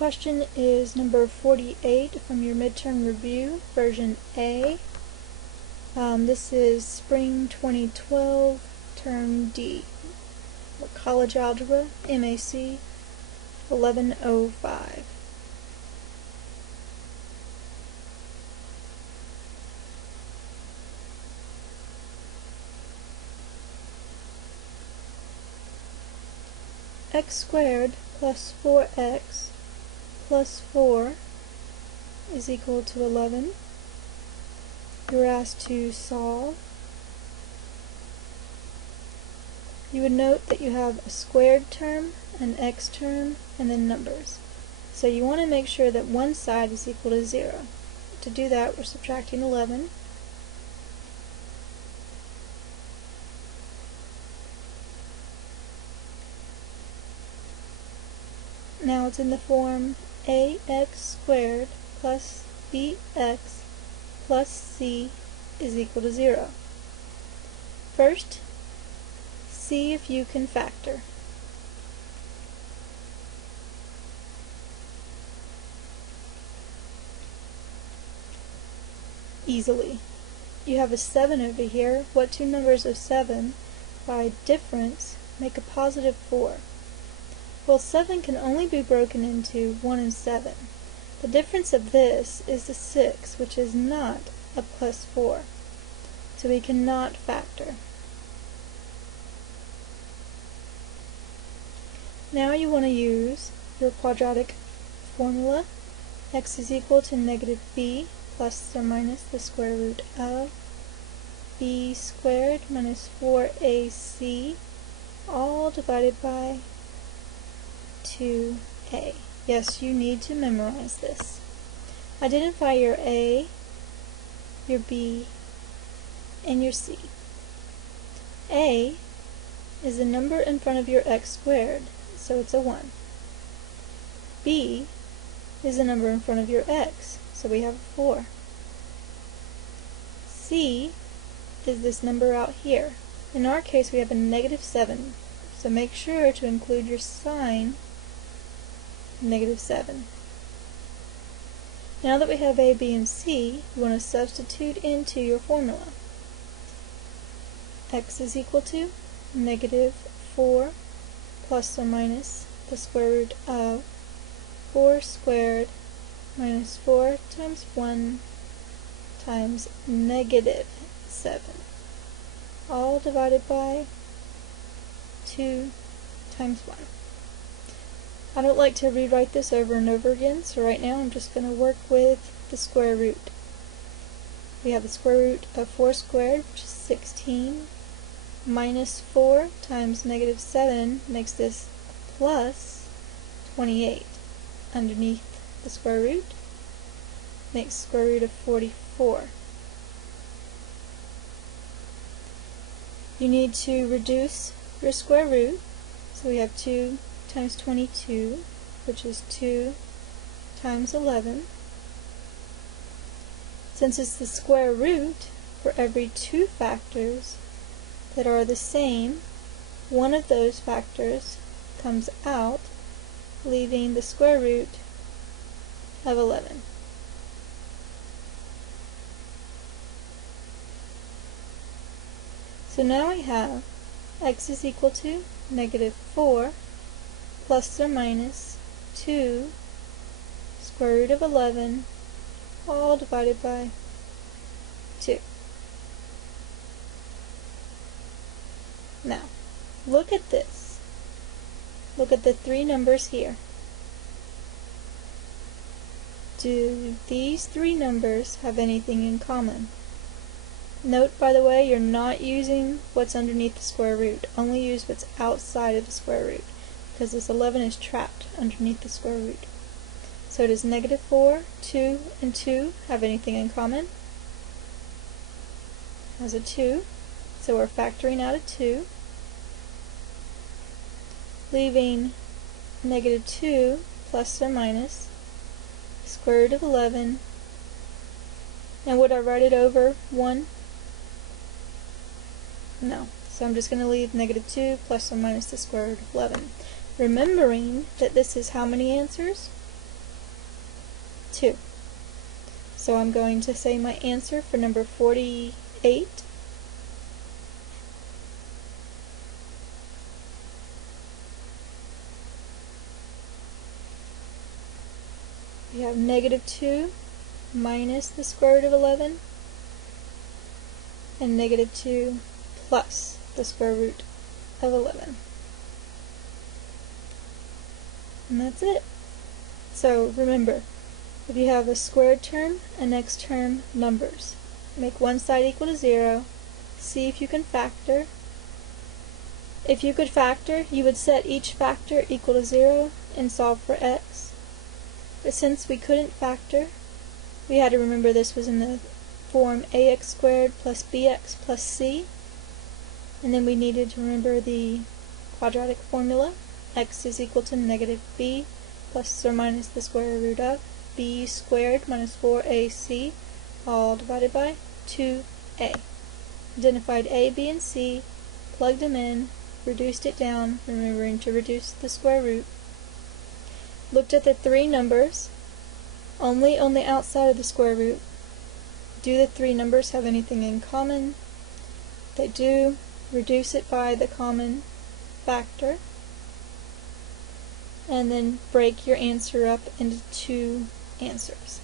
question is number 48 from your midterm review, version A. This is spring 2012, term D, or college algebra, MAC 1105. X squared plus 4x plus 4 is equal to 11. You're asked to solve. You would note that you have a squared term, an x term, and then numbers. So you want to make sure that one side is equal to 0. To do that, we're subtracting 11. Now it's in the form ax squared plus bx plus c is equal to 0. First, see if you can factor. Easily. You have a 7 over here. What two numbers of 7 by difference make a positive 4? Well, 7 can only be broken into 1 and 7. The difference of this is the 6, which is not a plus 4. So we cannot factor. Now you want to use your quadratic formula. X is equal to negative b plus or minus the square root of b squared minus 4ac, all divided by 2a. Yes, you need to memorize this. Identify your a, your b, and your c. A is the number in front of your x squared, so it's a 1. B is the number in front of your x, so we have a 4. C is this number out here. In our case, we have a negative 7, so make sure to include your sign negative 7. Now that we have a, b, and c, you want to substitute into your formula. X is equal to negative 4 plus or minus the square root of 4 squared minus 4 times 1 times negative 7, all divided by 2 times 1. I don't like to rewrite this over and over again, so right now I'm just going to work with the square root. We have the square root of 4 squared, which is 16, minus 4 times negative 7 makes this plus 28. Underneath the square root makes square root of 44. You need to reduce your square root, so we have 2 times 22, which is 2 times 11. Since it's the square root, for every two factors that are the same, one of those factors comes out, leaving the square root of 11. So now we have x is equal to negative 4 plus or minus 2 square root of 11, all divided by 2. Now, look at this. Look at the three numbers here. Do these three numbers have anything in common? Note, by the way, you're not using what's underneath the square root. Only use what's outside of the square root, because this 11 is trapped underneath the square root. So does negative 4, 2, and 2 have anything in common? Has a 2, so we're factoring out a 2, leaving negative 2 plus or minus square root of 11. And would I write it over 1? No. So I'm just going to leave negative 2 plus or minus the square root of 11. Remembering that this is how many answers? 2. So I'm going to say my answer for number 48. We have negative 2 minus the square root of 11 and negative 2 plus the square root of 11. And that's it. So remember, if you have a squared term and next term numbers, make one side equal to 0, see if you can factor. If you could factor, you would set each factor equal to 0 and solve for x. But since we couldn't factor, we had to remember this was in the form ax squared plus bx plus c, and then we needed to remember the quadratic formula. X is equal to negative b plus or minus the square root of b squared minus 4ac, all divided by 2a. Identified a, b, and c, plugged them in, reduced it down, remembering to reduce the square root. Looked at the three numbers, only on the outside of the square root. Do the three numbers have anything in common? They do. Reduce it by the common factor, and then break your answer up into two answers.